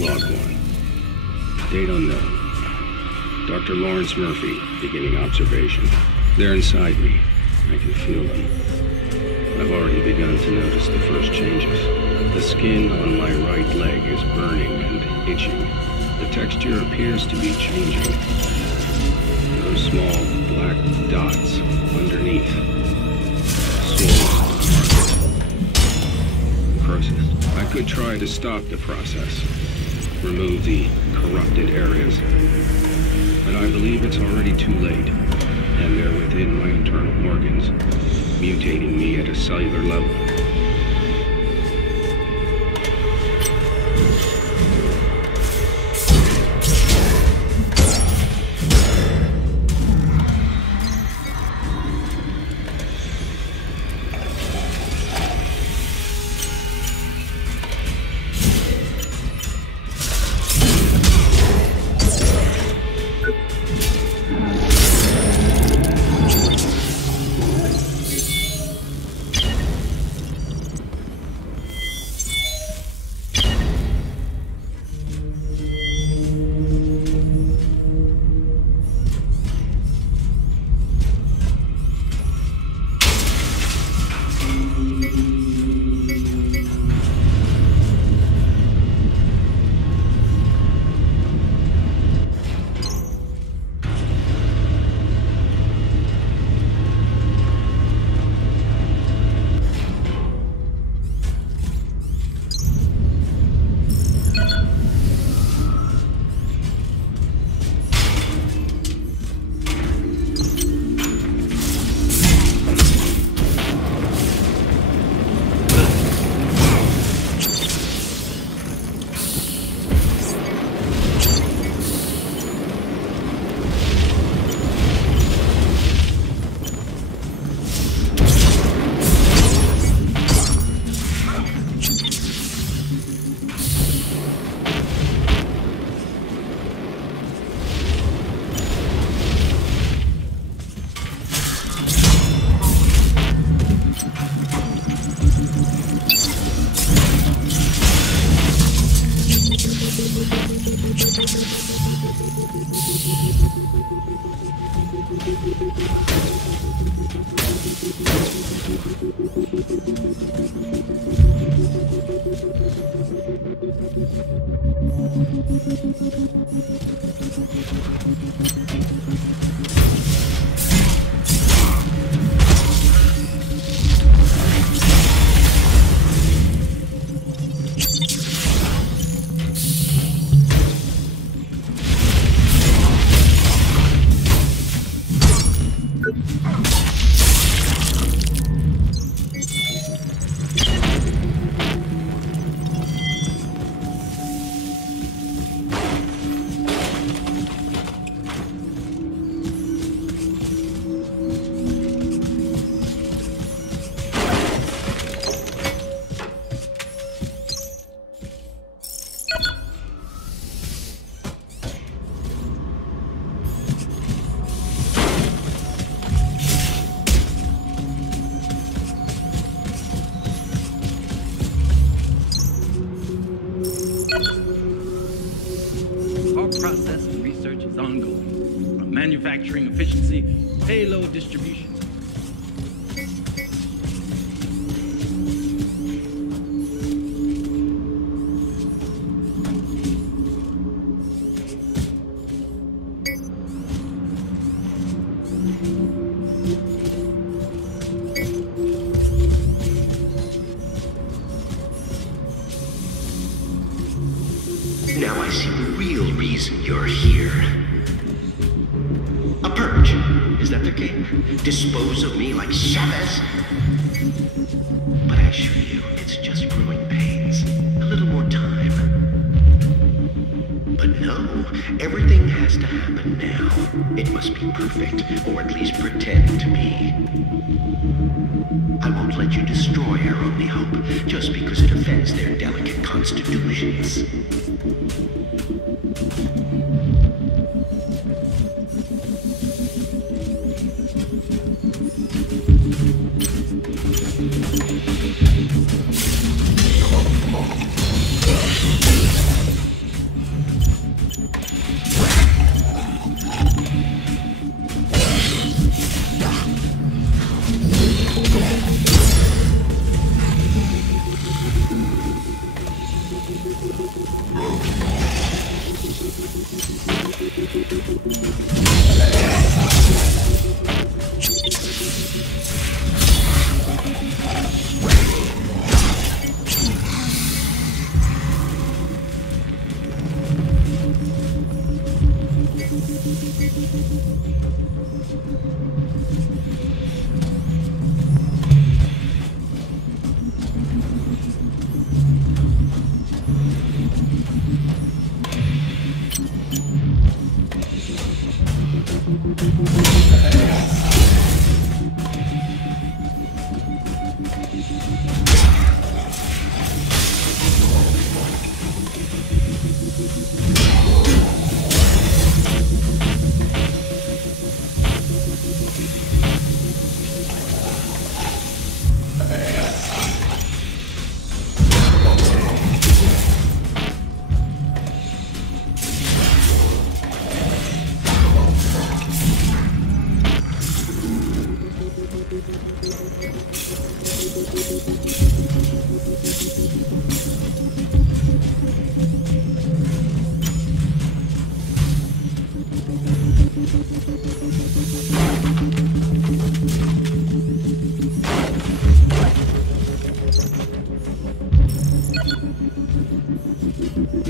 Log 1. Date unknown. Dr. Lawrence Murphy, beginning observation. They're inside me. I can feel them. I've already begun to notice the first changes. The skin on my right leg is burning and itching. The texture appears to be changing. Those small black dots underneath. Swollen. Necrosis. I could try to stop the process. Remove the corrupted areas. But I believe it's already too late, and they're within my internal organs, mutating me at a cellular level. Process and research is ongoing, from manufacturing efficiency, payload distribution. Now I see the real reason you're here. A purge. Is that the game? Dispose of me like Chavez? But I assure you, it's just growing pains. A little more time. But no, everything has to happen now. It must be perfect, or at least pretend to be. I won't let you destroy our only hope, just because it offends their delicate constitutions.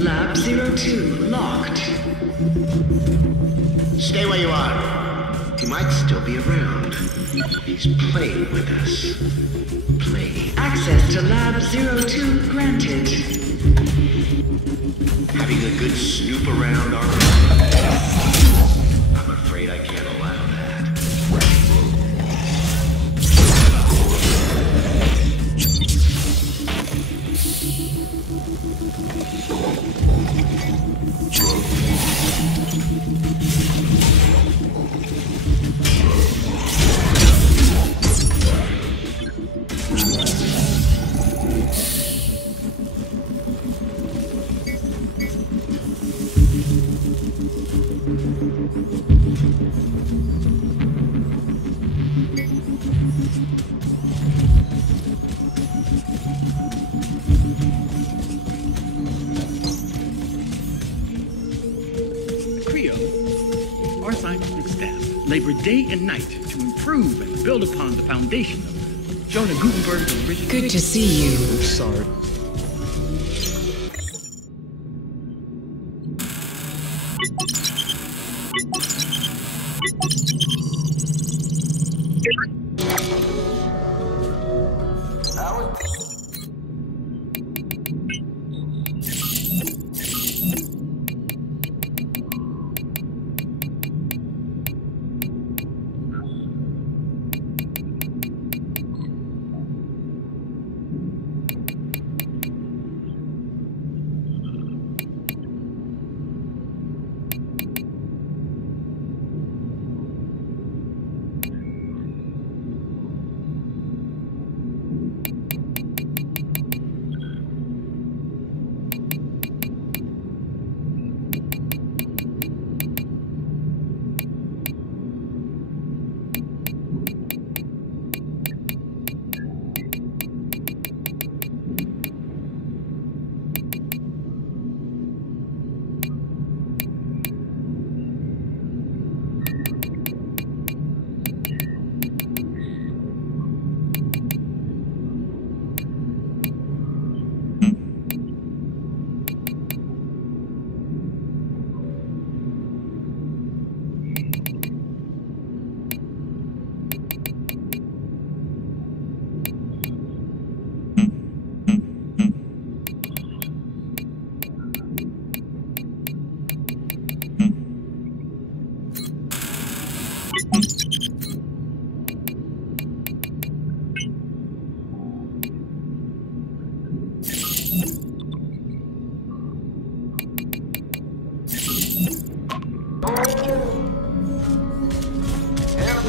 Lab 02 locked. Stay where you are. He might still be around. He's playing with us. Playing. Access to Lab 02 granted. Having a good snoop around our... I'm afraid I can't allow that. Day and night to improve and build upon the foundation of Jonah Gutenberg's original. Good to see you. I'm sorry.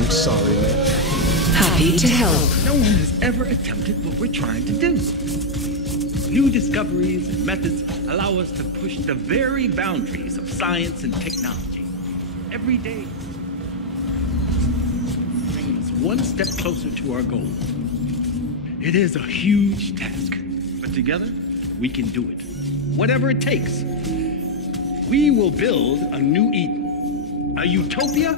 I'm sorry, man. Happy to help. No one has ever attempted what we're trying to do. New discoveries and methods allow us to push the very boundaries of science and technology. Every day, bringing us one step closer to our goal. It is a huge task, but together, we can do it. Whatever it takes. We will build a new Eden. A utopia?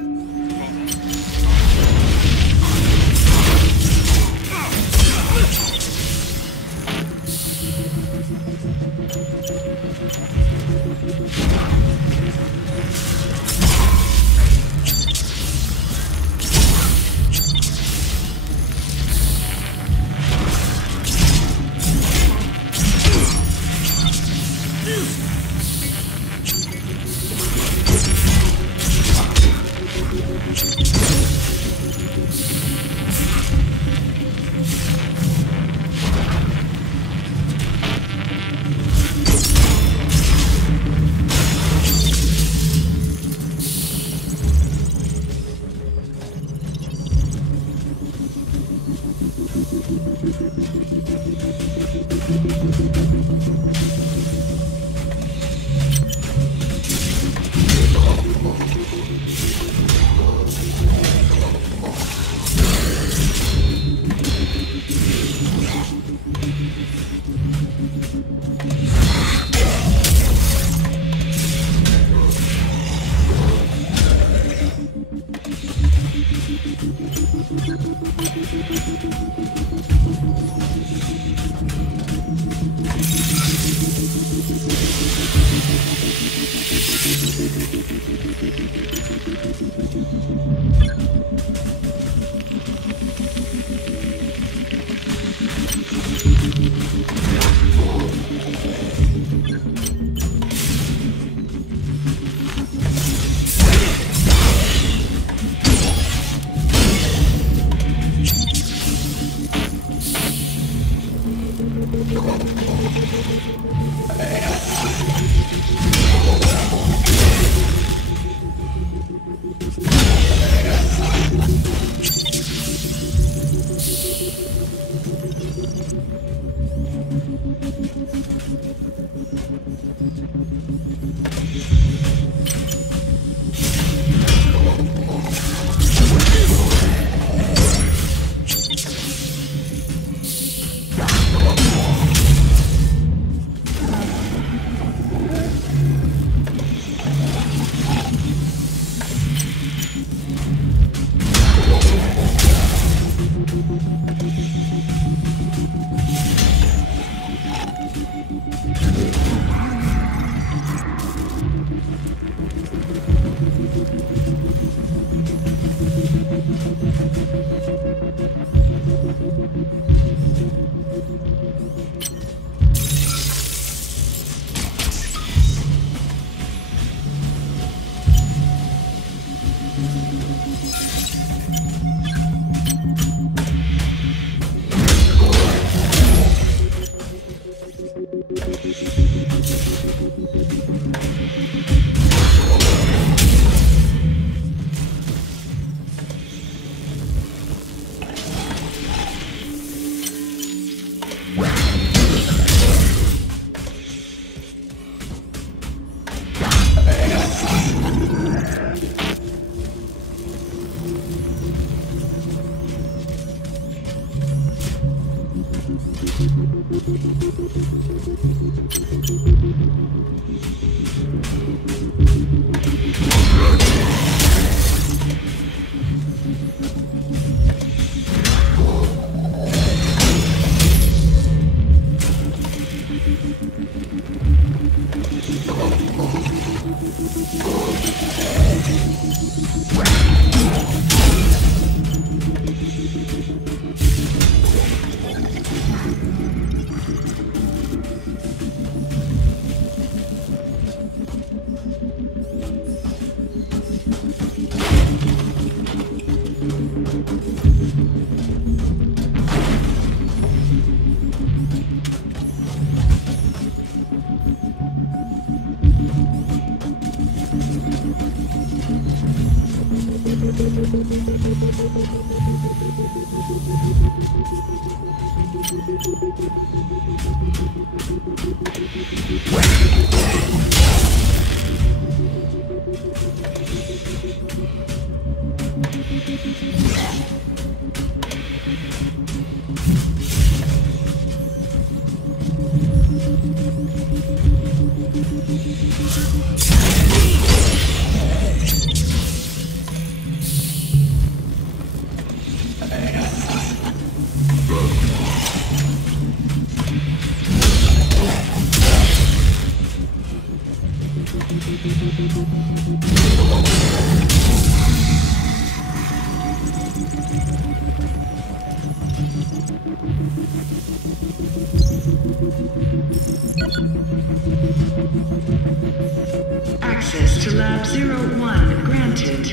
Access to Lab 01 granted.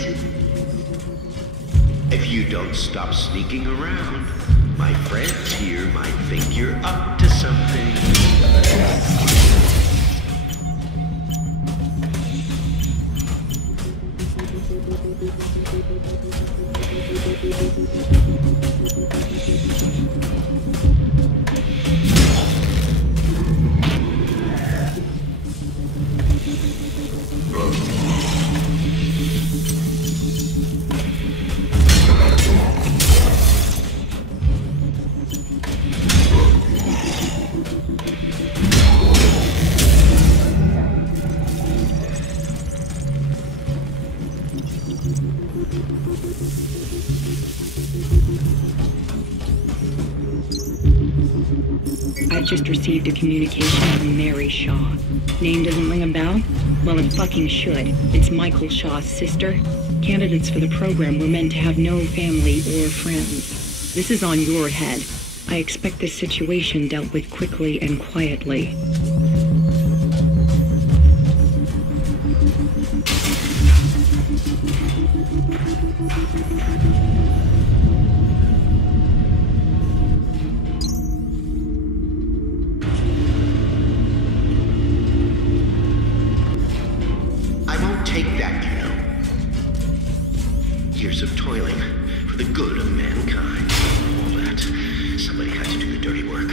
If you don't stop sneaking around, my friends here might think you're up to something. I've just received a communication from Mary Shaw. Name doesn't ring a bell? Well, it fucking should. It's Michael Shaw's sister. Candidates for the program were meant to have no family or friends. This is on your head. I expect this situation dealt with quickly and quietly. toiling for the good of mankind. All that. Somebody had to do the dirty work.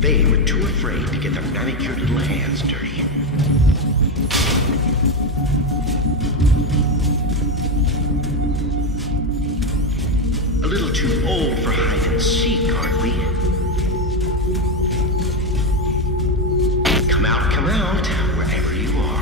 They were too afraid to get their manicured little hands dirty. A little too old for hide and seek, aren't we? Come out, wherever you are.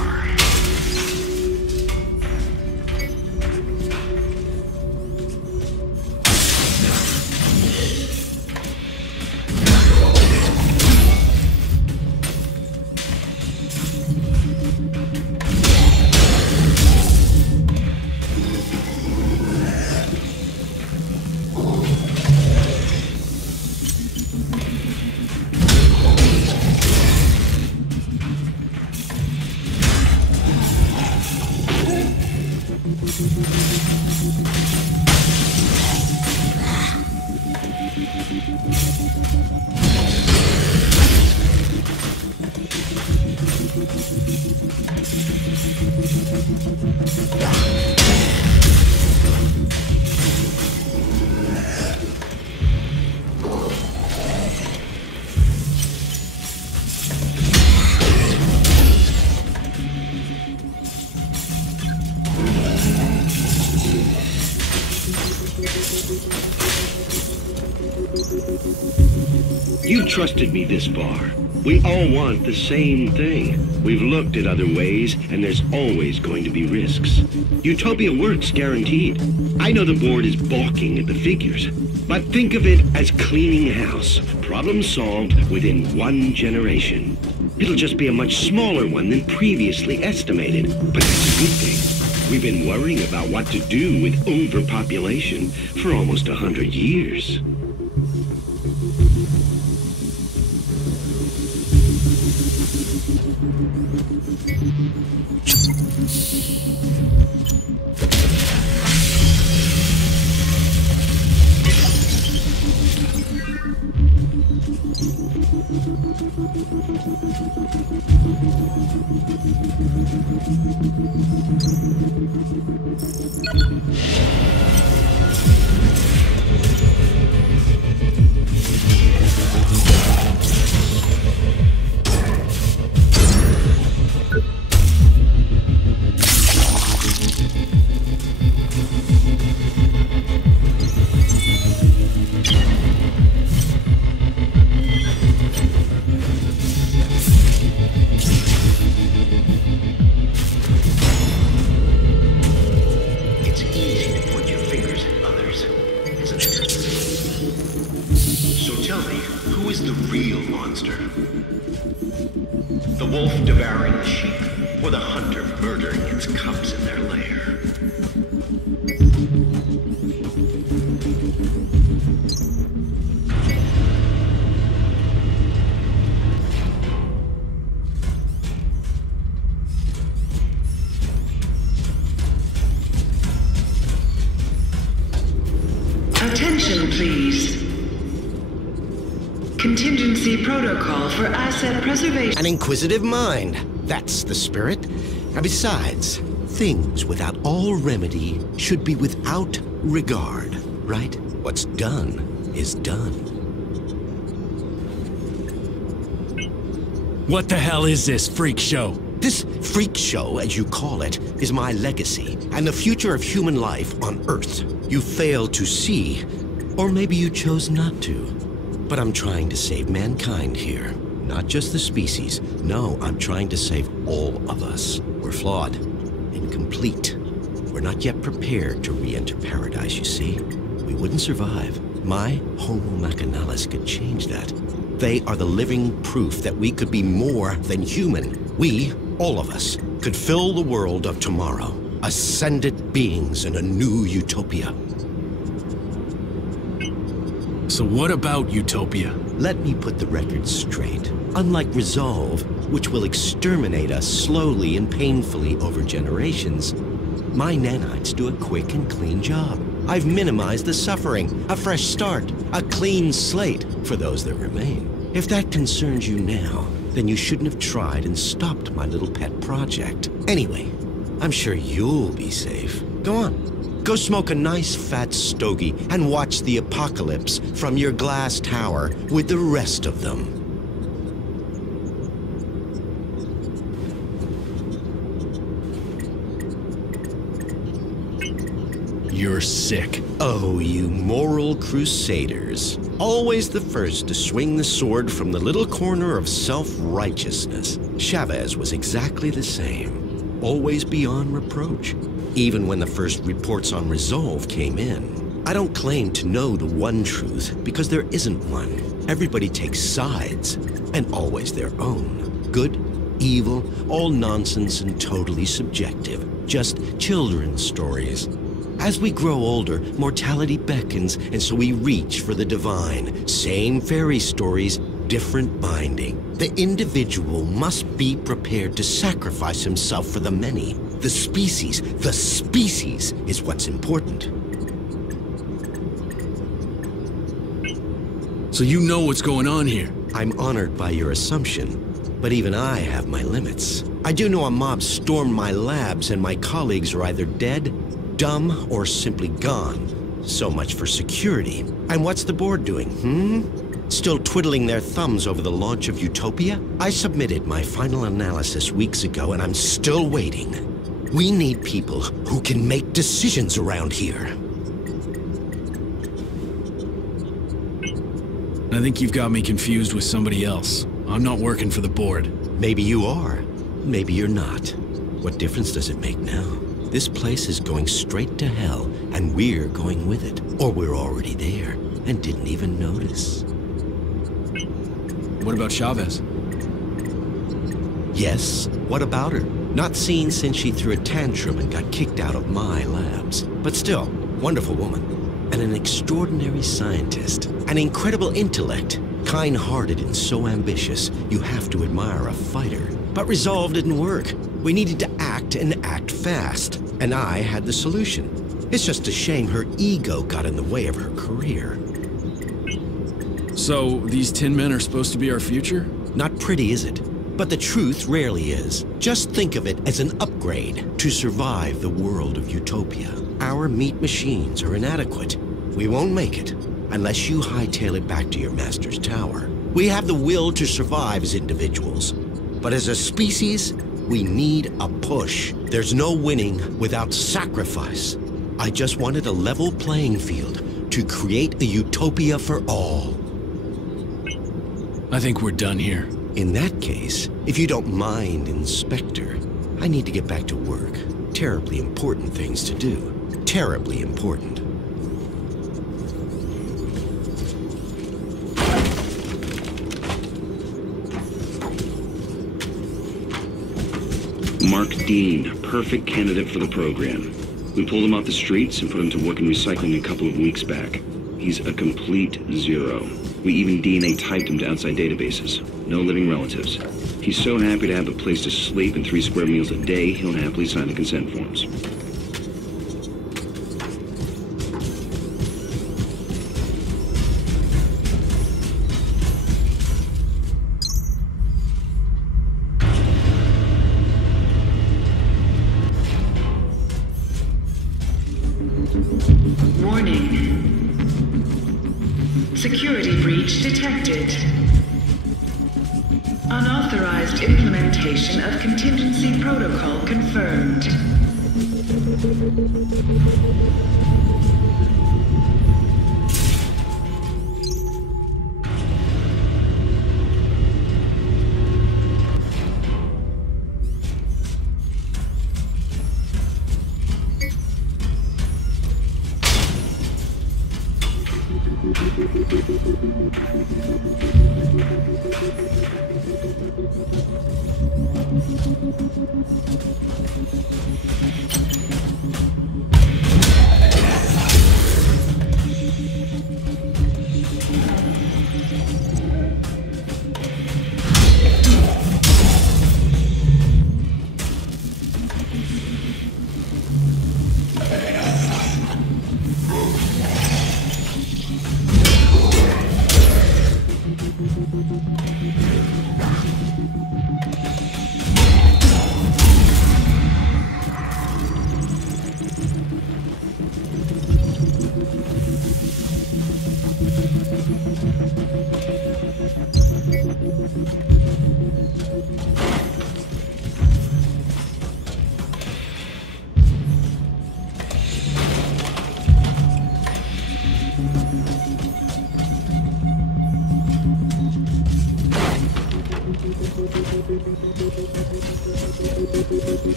You trusted me this far. We all want the same thing. We've looked at other ways, and there's always going to be risks. Utopia works, guaranteed. I know the board is balking at the figures, but think of it as cleaning house. Problem solved within 1 generation. It'll just be a much smaller one than previously estimated, but that's a good thing. We've been worrying about what to do with overpopulation for almost 100 years. Attention, please. Contingency protocol for asset preservation. An inquisitive mind. That's the spirit. And besides, things without all remedy should be without regard, right? What's done is done. What the hell is this freak show? This freak show, as you call it, is my legacy and the future of human life on Earth. You failed to see, or maybe you chose not to. But I'm trying to save mankind here. Not just the species. No, I'm trying to save all of us. We're flawed, incomplete. We're not yet prepared to re-enter paradise, you see. We wouldn't survive. My Homo Machinalis could change that. They are the living proof that we could be more than human. We, all of us, could fill the world of tomorrow. Ascended beings in a new utopia. So what about utopia? Let me put the record straight. Unlike Resolve, which will exterminate us slowly and painfully over generations, my nanites do a quick and clean job. I've minimized the suffering, a fresh start, a clean slate for those that remain. If that concerns you now, then you shouldn't have tried and stopped my little pet project. Anyway, I'm sure you'll be safe. Go on, Go smoke a nice fat stogie and watch the apocalypse from your glass tower with the rest of them. You're sick. Oh, you moral crusaders. Always the first to swing the sword from the little corner of self-righteousness. Chavez was exactly the same. Always beyond reproach. Even when the first reports on Resolve came in. I don't claim to know the one truth, because there isn't one. Everybody takes sides, and always their own. Good, evil, all nonsense and totally subjective. Just children's stories. As we grow older, mortality beckons, and so we reach for the divine. Same fairy stories, different binding. The individual must be prepared to sacrifice himself for the many. The species is what's important. So you know what's going on here? I'm honored by your assumption, but even I have my limits. I do know a mob stormed my labs and my colleagues are either dead, dumb, or simply gone. So much for security. And what's the board doing, Still twiddling their thumbs over the launch of Utopia? I submitted my final analysis weeks ago and I'm still waiting. We need people who can make decisions around here. I think you've got me confused with somebody else. I'm not working for the board. Maybe you are. Maybe you're not. What difference does it make now? This place is going straight to hell, and we're going with it. Or we're already there, and didn't even notice. What about Chavez? Yes, what about her? Not seen since she threw a tantrum and got kicked out of my labs. But still, wonderful woman. And an extraordinary scientist. An incredible intellect. Kind-hearted and so ambitious, you have to admire a fighter. But Resolve didn't work. We needed to act and act fast. And I had the solution. It's just a shame her ego got in the way of her career. So, these tin men are supposed to be our future? Not pretty, is it? But the truth rarely is. Just think of it as an upgrade to survive the world of Utopia. Our meat machines are inadequate. We won't make it unless you hightail it back to your master's tower. We have the will to survive as individuals. But as a species, we need a push. There's no winning without sacrifice. I just wanted a level playing field to create a utopia for all. I think we're done here. In that case, if you don't mind, Inspector, I need to get back to work. Terribly important things to do. Terribly important. Mark Dean, perfect candidate for the program. We pulled him off the streets and put him to work in recycling a couple of weeks back. He's a complete zero. We even DNA typed him to outside databases. No living relatives. He's so happy to have a place to sleep and 3 square meals a day, he'll happily sign the consent forms. Security breach detected. Unauthorized implementation of contingency protocol confirmed.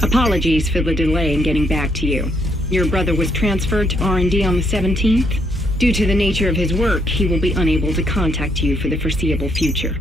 Apologies for the delay in getting back to you. Your brother was transferred to R&D on the 17th. Due to the nature of his work, he will be unable to contact you for the foreseeable future.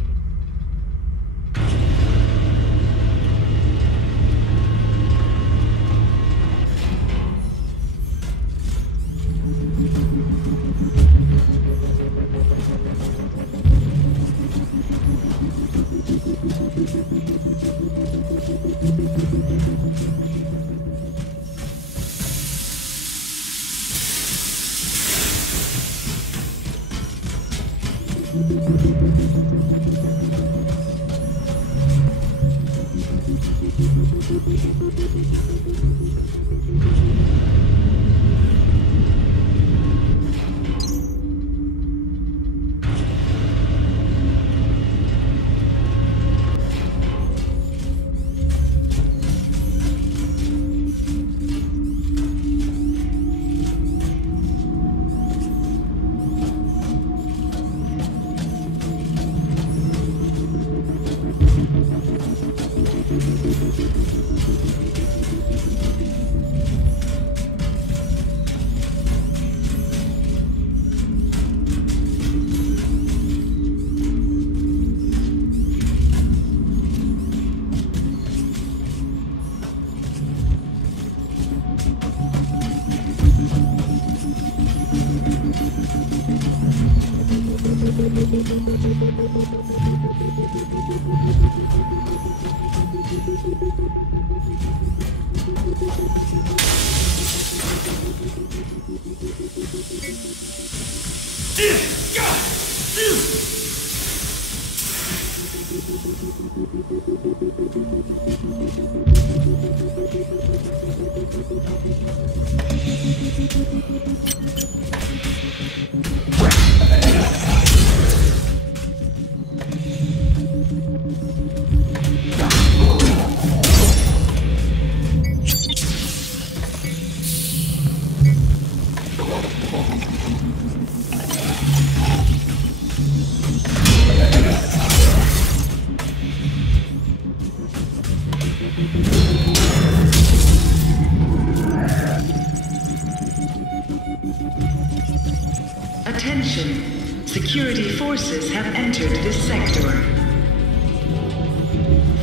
Attention! Security forces have entered this sector.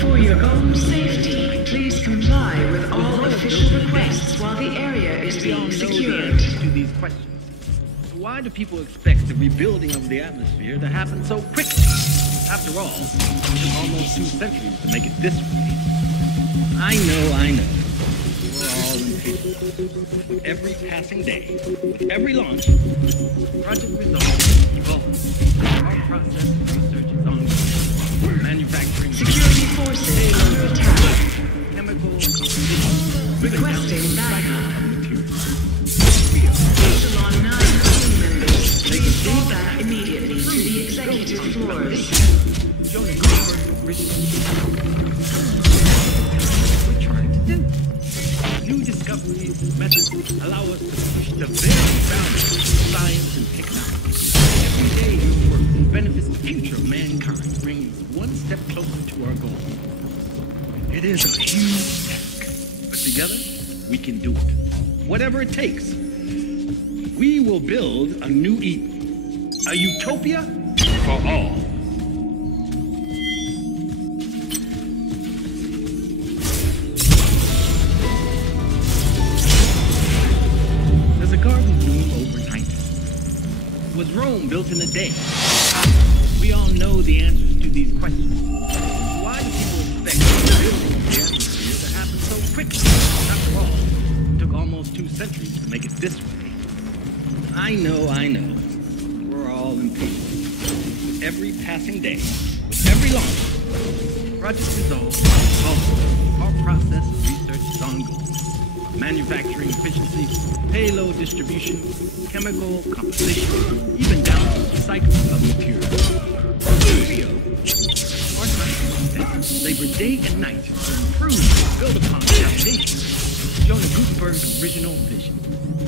For your own safety, please comply with all official requests while the area is being secured. To these questions. Why do people expect the rebuilding of the atmosphere to happen so quickly? After all, it took almost 2 centuries to make it this way. I know. We're all impatient. With every passing day, with every launch, project results evolve. Our process of research is ongoing. Manufacturing... Security forces under attack. Chemical... Requesting backup. Echelon 9 crew members, please fall back immediately to the executive floors. We're trying to do. New discoveries, methods allow us to push the very boundaries of science and technology. Every day your work benefits the future of mankind, bringing us one step closer to our goal. It is a huge task, but together we can do it. Whatever it takes. We will build a new Eden, a utopia for all. Does a garden bloom overnight? Was Rome built in a day? We all know the answers to these questions. Why do people expect the building of the atmosphere to happen so quickly? After all, it took almost 2 centuries to make it this way. I know. We're all impatient. With every passing day, With every launch, Project Resolve, our process of research is ongoing. Manufacturing efficiency, payload distribution, chemical composition, even down to recycling of materials. Trio, our scientists labor day and night to improve and build upon the foundation shown in Gutenberg's original vision.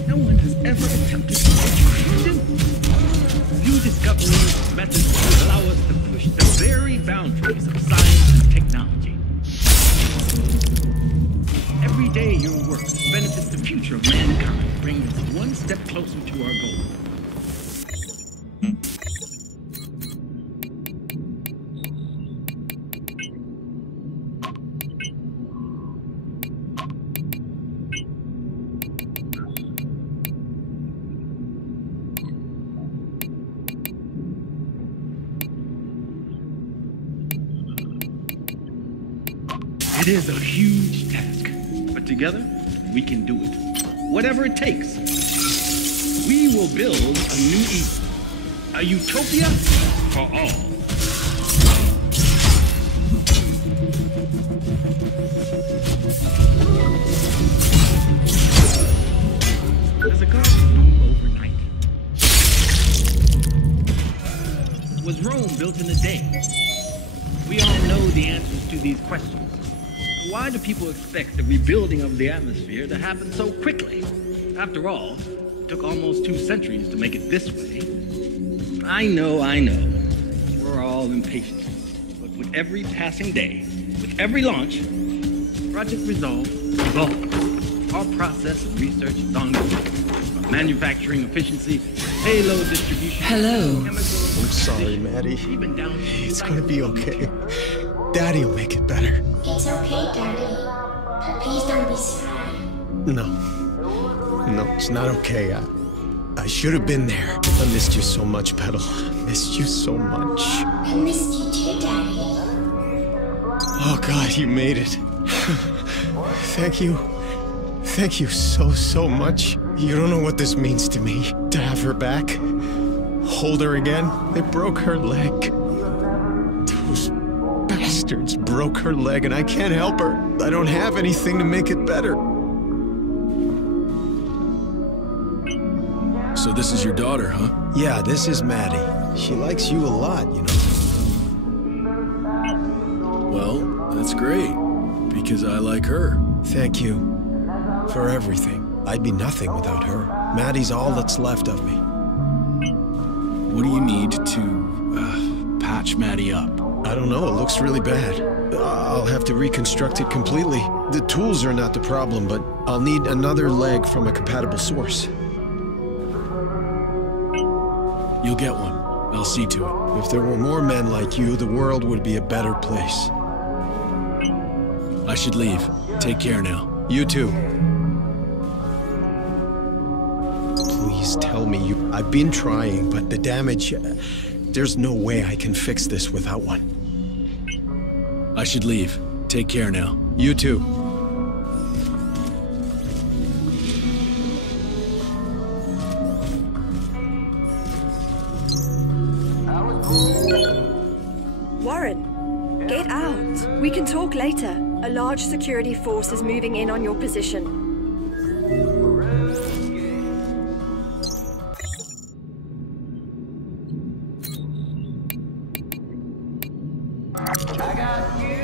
No one has ever attempted what we're trying to do. New discoveries, methods allow us to push the very boundaries of science and technology. Every day your work benefits the future of mankind, bringing us one step closer to our goal. It is a huge task, but together we can do it. Whatever it takes. We will build a new Eden, a utopia for all. Does a garden bloom overnight? Was Rome built in a day? We all know the answers to these questions. Why do people expect the rebuilding of the atmosphere to happen so quickly? After all, it took almost 2 centuries to make it this way. I know. We're all impatient. But with every passing day, with every launch, Project Resolve evolves. Our process of research is ongoing. From manufacturing efficiency, payload distribution. Hello. I'm sorry, Maddie. It's gonna be okay. Daddy'll make it better. It's okay, Daddy. But please don't be sad. No, it's not okay. I should have been there. I missed you so much, Petal. I missed you so much. I missed you too, Daddy. Oh, God, you made it. Thank you. Thank you so much. You don't know what this means to me. To have her back. Hold her again. They broke her leg. Those bastards broke her leg and I can't help her. I don't have anything to make it better. So this is your daughter, huh? Yeah, this is Maddie. She likes you a lot, you know. Well, that's great, because I like her. Thank you for everything. I'd be nothing without her. Maddie's all that's left of me. What do you need to, patch Maddie up? I don't know, it looks really bad. I'll have to reconstruct it completely. The tools are not the problem, but I'll need another leg from a compatible source. You'll get one. I'll see to it. If there were more men like you, the world would be a better place. I should leave. Take care now. You too. Please tell me you... I've been trying, but the damage... there's no way I can fix this without one. I should leave. Take care now. You too. Warren, get out. We can talk later. A large security force is moving in on your position. I got you.